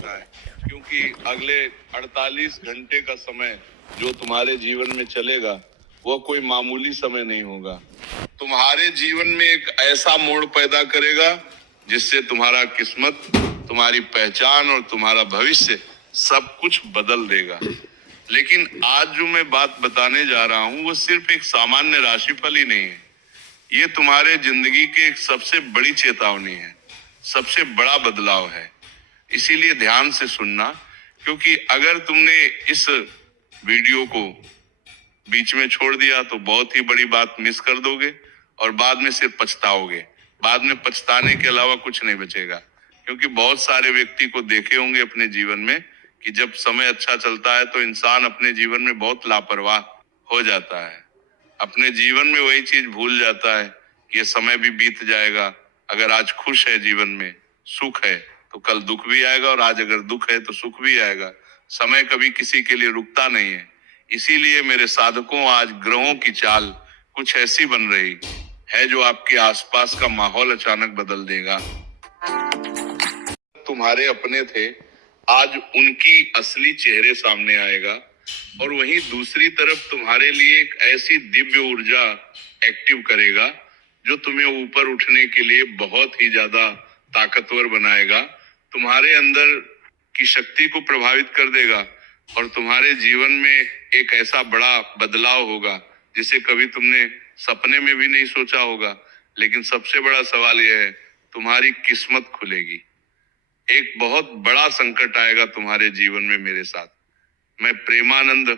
सकता है, क्योंकि अगले 48 घंटे का समय जो तुम्हारे जीवन में चलेगा वह कोई मामूली समय नहीं होगा। तुम्हारे जीवन में एक ऐसा मोड़ पैदा करेगा जिससे तुम्हारा किस्मत, तुम्हारी पहचान और तुम्हारा भविष्य सब कुछ बदल देगा। लेकिन आज जो मैं बात बताने जा रहा हूं वो सिर्फ एक सामान्य राशिफल ही नहीं है। ये तुम्हारे जिंदगी की एक सबसे बड़ी चेतावनी है, सबसे बड़ा बदलाव है। इसीलिए ध्यान से सुनना, क्योंकि अगर तुमने इस वीडियो को बीच में छोड़ दिया तो बहुत ही बड़ी बात मिस कर दोगे और बाद में सिर्फ पछताओगे। बाद में पछताने के अलावा कुछ नहीं बचेगा, क्योंकि बहुत सारे व्यक्ति को देखे होंगे अपने जीवन में कि जब समय अच्छा चलता है तो इंसान अपने जीवन में बहुत लापरवाह हो जाता है। अपने जीवन में वही चीज भूल जाता है कि ये समय भी बीत जाएगा। अगर आज खुश है, जीवन में सुख है, तो कल दुख भी आएगा, और आज अगर दुख है तो सुख भी आएगा। समय कभी किसी के लिए रुकता नहीं है। इसीलिए मेरे साधकों, आज ग्रहों की चाल कुछ ऐसी बन रही है जो आपके आसपास का माहौल अचानक बदल देगा। तुम्हारे अपने थे, आज उनकी असली चेहरे सामने आएगा, और वहीं दूसरी तरफ तुम्हारे लिए एक ऐसी दिव्य ऊर्जा एक्टिव करेगा जो तुम्हें ऊपर उठने के लिए बहुत ही ज्यादा ताकतवर बनाएगा, तुम्हारे अंदर की शक्ति को प्रभावित कर देगा, और तुम्हारे जीवन में एक ऐसा बड़ा बदलाव होगा जिसे कभी तुमने सपने में भी नहीं सोचा होगा। लेकिन सबसे बड़ा सवाल यह है, तुम्हारी किस्मत खुलेगी। एक बहुत बड़ा संकट आएगा तुम्हारे जीवन में मेरे साथ। मैं प्रेमानंद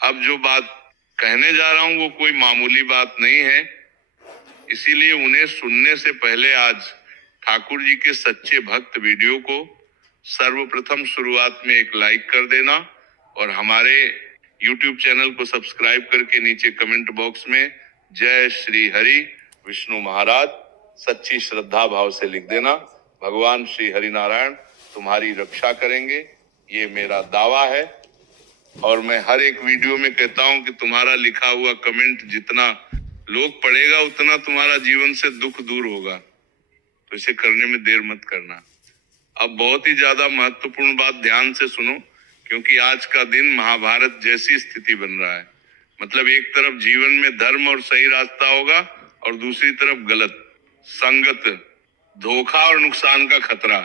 अब जो बात कहने जा रहा हूं वो कोई मामूली बात नहीं है। इसीलिए उन्हें सुनने से पहले आज ठाकुर जी के सच्चे भक्त वीडियो को सर्वप्रथम शुरुआत में एक लाइक कर देना, और हमारे YouTube चैनल को सब्सक्राइब करके नीचे कमेंट बॉक्स में जय श्री हरि विष्णु महाराज सच्ची श्रद्धा भाव से लिख देना। भगवान श्री हरि नारायण तुम्हारी रक्षा करेंगे, ये मेरा दावा है। और मैं हर एक वीडियो में कहता हूं कि तुम्हारा लिखा हुआ कमेंट जितना लोग पढ़ेगा उतना तुम्हारा जीवन से दुख दूर होगा, तो इसे करने में देर मत करना। अब बहुत ही ज्यादा महत्वपूर्ण बात ध्यान से सुनो, क्योंकि आज का दिन महाभारत जैसी स्थिति बन रहा है। मतलब एक तरफ जीवन में धर्म और सही रास्ता होगा, और दूसरी तरफ गलत, संगत, धोखा और नुकसान का खतरा।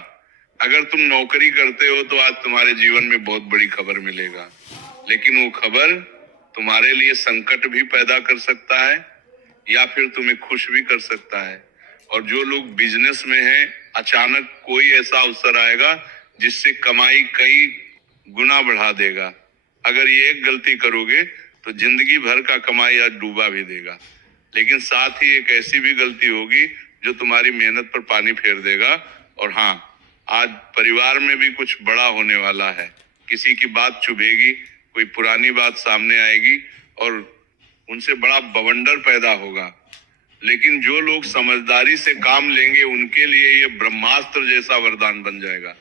अगर तुम नौकरी करते हो तो आज तुम्हारे जीवन में बहुत बड़ी खबर मिलेगा, लेकिन वो खबर तुम्हारे लिए संकट भी पैदा कर सकता है या फिर तुम्हें खुश भी कर सकता है। और जो लोग बिजनेस में हैं, अचानक कोई ऐसा अवसर आएगा जिससे कमाई कई गुना बढ़ा देगा। अगर ये एक गलती करोगे तो जिंदगी भर का कमाई आज डूबा भी देगा। लेकिन साथ ही एक ऐसी भी गलती होगी जो तुम्हारी मेहनत पर पानी फेर देगा। और हाँ, आज परिवार में भी कुछ बड़ा होने वाला है। किसी की बात चुभेगी, कोई पुरानी बात सामने आएगी और उनसे बड़ा बवंडर पैदा होगा। लेकिन जो लोग समझदारी से काम लेंगे उनके लिए ये ब्रह्मास्त्र जैसा वरदान बन जाएगा।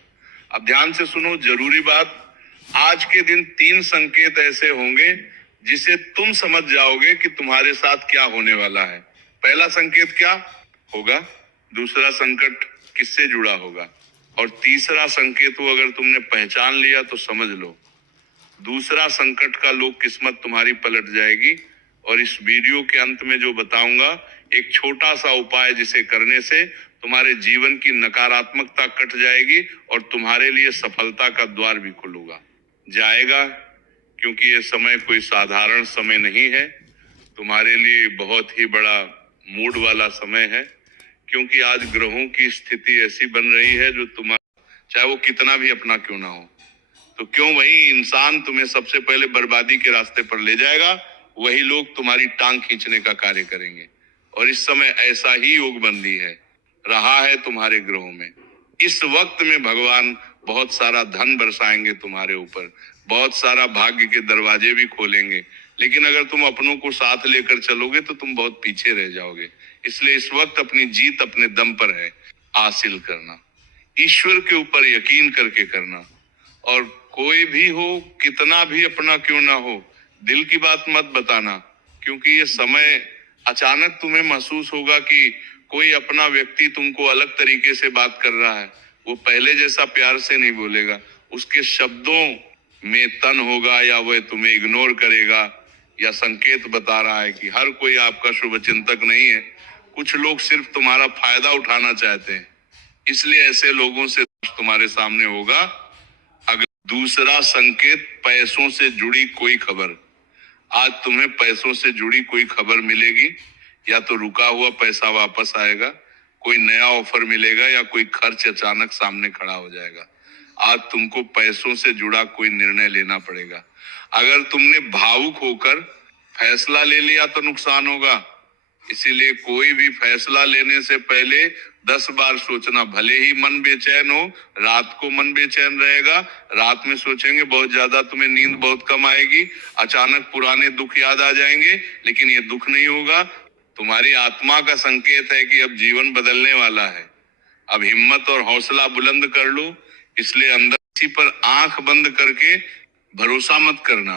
अब ध्यान से सुनो जरूरी बात। आज के दिन 3 संकेत ऐसे होंगे जिसे तुम समझ जाओगे कि तुम्हारे साथ क्या होने वाला है। पहला संकेत क्या होगा, दूसरा संकट किससे जुड़ा होगा, और तीसरा संकेत वो अगर तुमने पहचान लिया तो समझ लो, दूसरा संकट का लोग किस्मत तुम्हारी पलट जाएगी। और इस वीडियो के अंत में जो बताऊंगा, एक छोटा सा उपाय जिसे करने से तुम्हारे जीवन की नकारात्मकता कट जाएगी और तुम्हारे लिए सफलता का द्वार भी खुलेगा जाएगा। क्योंकि ये समय कोई साधारण समय नहीं है, तुम्हारे लिए बहुत ही बड़ा मूड वाला समय है। क्योंकि आज ग्रहों की स्थिति ऐसी बन रही है जो तुम्हारा, चाहे वो कितना भी अपना क्यों ना हो, तो क्यों वही इंसान तुम्हें सबसे पहले बर्बादी के रास्ते पर ले जाएगा, वही लोग तुम्हारी टांग खींचने का कार्य करेंगे। और इस समय ऐसा ही योगबंदी है, रहा है तुम्हारे ग्रहों में। इस वक्त में भगवान बहुत सारा धन बरसाएंगे तुम्हारे ऊपर, बहुत सारा भाग्य के दरवाजे भी खोलेंगे। लेकिन अगर तुम अपनों को साथ लेकर चलोगे तो तुम बहुत पीछे रह जाओगे। इसलिए इस वक्त अपनी जीत अपने दम पर है, हासिल करना, ईश्वर के ऊपर यकीन करके करना। और कोई भी हो, कितना भी अपना क्यों ना हो, दिल की बात मत बताना। क्योंकि ये समय अचानक तुम्हें महसूस होगा कि कोई अपना व्यक्ति तुमको अलग तरीके से बात कर रहा है, वो पहले जैसा प्यार से नहीं बोलेगा, उसके शब्दों में तन होगा, या वह तुम्हें इग्नोर करेगा, या संकेत बता रहा है कि हर कोई आपका शुभ चिंतक नहीं है। कुछ लोग सिर्फ तुम्हारा फायदा उठाना चाहते हैं, इसलिए ऐसे लोगों से तुम्हारे सामने होगा। अगर दूसरा संकेत, पैसों से जुड़ी कोई खबर। आज तुम्हें पैसों से जुड़ी कोई खबर मिलेगी, या तो रुका हुआ पैसा वापस आएगा, कोई नया ऑफर मिलेगा, या कोई खर्च अचानक सामने खड़ा हो जाएगा। आज तुमको पैसों से जुड़ा कोई निर्णय लेना पड़ेगा। अगर तुमने भावुक होकर फैसला ले लिया तो नुकसान होगा, इसीलिए कोई भी फैसला लेने से पहले 10 बार सोचना। भले ही मन बेचैन हो, रात को मन बेचैन रहेगा, रात में सोचेंगे बहुत ज्यादा, तुम्हें नींद बहुत कम आएगी, अचानक पुराने दुख याद आ जाएंगे, लेकिन ये दुख नहीं होगा। तुम्हारी आत्मा का संकेत है कि अब जीवन बदलने वाला है। अब हिम्मत और हौसला बुलंद कर लो। इसलिए अंदर किसी पर आंख बंद करके भरोसा मत करना,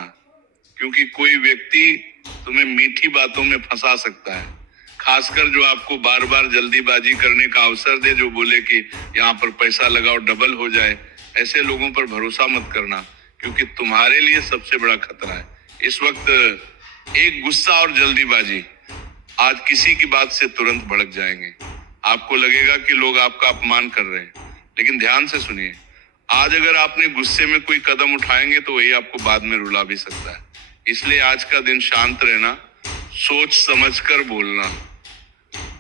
क्योंकि कोई व्यक्ति तुम्हें मीठी बातों में फंसा सकता है, खासकर जो आपको बार बार जल्दीबाजी करने का अवसर दे, जो बोले कि यहाँ पर पैसा लगाओ डबल हो जाए। ऐसे लोगों पर भरोसा मत करना, क्योंकि तुम्हारे लिए सबसे बड़ा खतरा है इस वक्त एक गुस्सा और जल्दीबाजी। आज किसी की बात से तुरंत भड़क जाएंगे, आपको लगेगा कि लोग आपका अपमान कर रहे हैं, लेकिन ध्यान से सुनिए। आज अगर आपने गुस्से में कोई कदम उठाएंगे तो वही आपको बाद में रुला भी सकता है। इसलिए आज का दिन शांत रहना, सोच समझकर बोलना,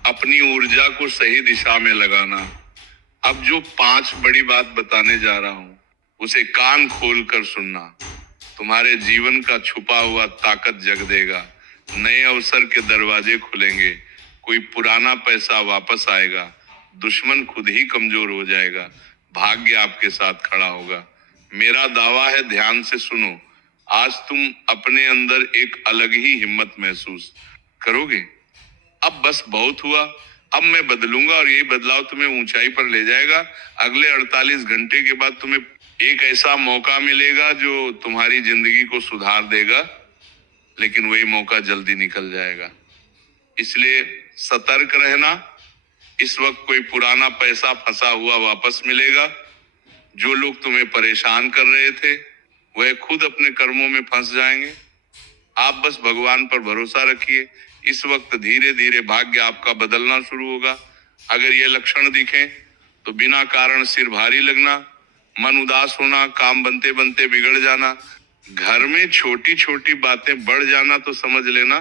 अपनी ऊर्जा को सही दिशा में लगाना। अब जो 5 बड़ी बात बताने जा रहा हूं, उसे कान खोल कर सुनना। तुम्हारे जीवन का छुपा हुआ ताकत जग देगा, नए अवसर के दरवाजे खुलेंगे, कोई पुराना पैसा वापस आएगा, दुश्मन खुद ही कमजोर हो जाएगा, भाग्य आपके साथ खड़ा होगा। मेरा दावा है, ध्यान से सुनो, आज तुम अपने अंदर एक अलग ही हिम्मत महसूस करोगे। अब बस बहुत हुआ, अब मैं बदलूंगा, और यही बदलाव तुम्हें ऊंचाई पर ले जाएगा। अगले 48 घंटे के बाद तुम्हें एक ऐसा मौका मिलेगा जो तुम्हारी जिंदगी को सुधार देगा, लेकिन वही मौका जल्दी निकल जाएगा। इसलिए सतर्क रहना। इस वक्त कोई पुराना पैसा फंसा हुआ वापस मिलेगा। जो लोग तुम्हें परेशान कर रहे थे वह खुद अपने कर्मों में फंस जाएंगे। आप बस भगवान पर भरोसा रखिए। इस वक्त धीरे धीरे भाग्य आपका बदलना शुरू होगा। अगर ये लक्षण दिखें तो बिना कारण सिर भारी लगना, मन उदास होना, काम बनते बनते बिगड़ जाना, घर में छोटी छोटी बातें बढ़ जाना, तो समझ लेना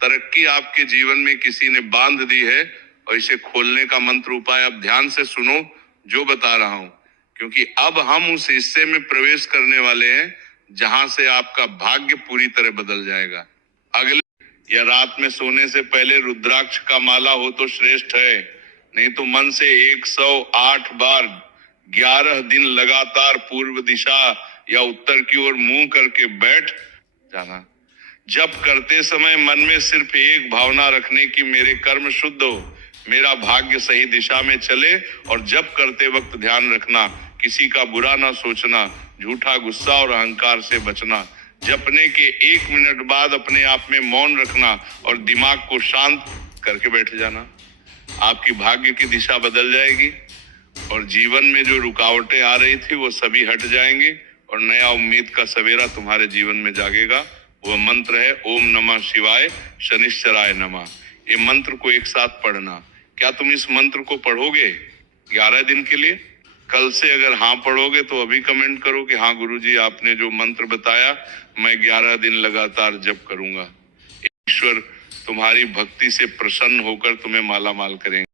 तरक्की आपके जीवन में किसी ने बांध दी है, और इसे खोलने का मंत्र उपाय अब ध्यान से सुनो जो बता रहा हूं, क्योंकि अब हम उस हिस्से में प्रवेश करने वाले हैं जहां से आपका भाग्य पूरी तरह बदल जाएगा। अगले या रात में सोने से पहले रुद्राक्ष का माला हो तो श्रेष्ठ है, नहीं तो मन से 108 बार 11 दिन लगातार पूर्व दिशा या उत्तर की ओर मुंह करके बैठ जाना। जब करते समय मन में सिर्फ एक भावना रखने की मेरे कर्म शुद्ध हो, मेरा भाग्य सही दिशा में चले, और जब करते वक्त ध्यान रखना किसी का बुरा ना सोचना, झूठा गुस्सा और अहंकार से बचना। जपने के 1 मिनट बाद अपने आप में मौन रखना और दिमाग को शांत करके बैठ जाना। आपकी भाग्य की दिशा बदल जाएगी, और जीवन में जो रुकावटें आ रही थी वो सभी हट जाएंगी, और नया उम्मीद का सवेरा तुम्हारे जीवन में जागेगा। वह मंत्र है ओम नमः शिवाय शनिश्चराय नमः। ये मंत्र को एक साथ पढ़ना। क्या तुम इस मंत्र को पढ़ोगे 11 दिन के लिए? कल से अगर हाँ पढ़ोगे तो अभी कमेंट करो कि हाँ गुरुजी आपने जो मंत्र बताया मैं 11 दिन लगातार जप करूंगा। ईश्वर तुम्हारी भक्ति से प्रसन्न होकर तुम्हें माला माल करेंगे।